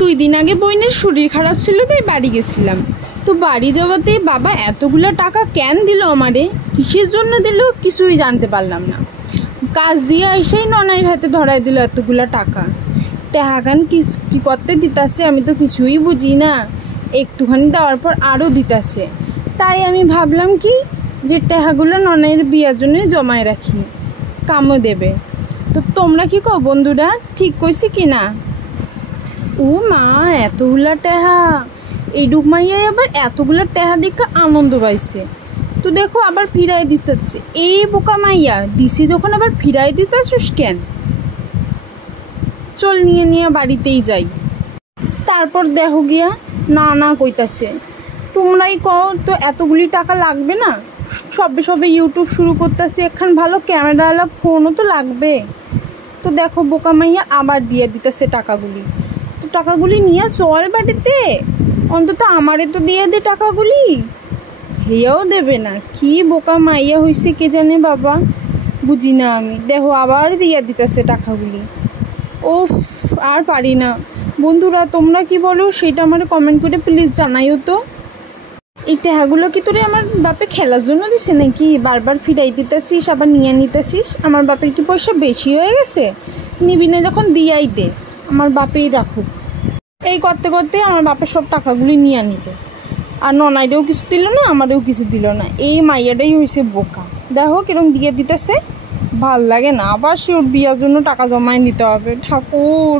2 দিন আগে বোনের শরীর খারাপ ছিল, তাই বাড়ি গেছিলাম। তো বাড়ি যাওয়াতে বাবা এতগুলো টাকা কেন দিল আমারে, কিসের জন্য দিল কিছুই জানতে পারলাম না। কাজ দিয়ে এসেই ননাইয়ের হাতে ধরাই দিল এতগুলো টাকা। টাকান কি করতে দিতাছে আমি তো কিছুই বুঝি না। একটুখানি দেওয়ার পর আরও দিতাছে। তাই আমি ভাবলাম কি যে টাকাগুলো ননাইয়ের বিয়ার জন্যই জমায় রাখি, কামও দেবে। তো তোমরা কি কও বন্ধুরা, ঠিক কইছি কি না? ও মা, এতগুলা টাকা! এই ডুকমাইয়াই আবার এতগুলা টাকা দেখে আনন্দ পাইছে। তো দেখো আবার ফিরাই দিতেছে। এই বোকা মাইয়া, দিছি যখন আবার ফিরাই দিতেছিস কেন? চল নিয়ে নিয়ে বাড়িতেই যাই। তারপর দেখো গিয়া না কইতাছে, তোমরাই কও তো এতগুলি টাকা লাগবে না? সবে ইউটিউব শুরু করতেছে, এখন ভালো ক্যামেরাওয়ালা ফোনও তো লাগবে। তো দেখো বোকা মাইয়া আবার দিয়ে দিতেছে টাকাগুলি। তো টাকাগুলি নিয়ে চল বাড়িতে, অন্তত আমারে তো দিয়ে দে টাকাগুলি। হেয়াও দেবে না, কি বোকা মাইয়া হয়েছে কে জানে বাবা, বুঝি না আমি। দেখো আবার দিয়ে দিতেছে টাকাগুলি। ওফ, আর পারি না। বন্ধুরা তোমরা কি বলো সেটা আমার কমেন্ট করে প্লিজ জানাইও তো। এই টাকাগুলো কি তোরে আমার বাপে খেলার জন্য দিছে নাকি? বারবার ফিরাই দিতেছিস আবার নিয়ে নিতেছিস। আমার বাপের কি পয়সা বেশি হয়ে গেছে? নিবি না যখন দিয়াই দে, আমার বাপেই রাখুক। এই করতে করতে আমার বাপের সব টাকাগুলি নিয়ে নিবে। আর ননাইরেও কিছু দিল না, আমারেও কিছু দিল না। এই মাইয়াটাই হয়েছে বোকা। দেখো কিরম দিয়ে দিতেছে, ভাল লাগে না। আবার সে ওর বিয়ার জন্য টাকা জমায় নিতে হবে। ঠাকুর।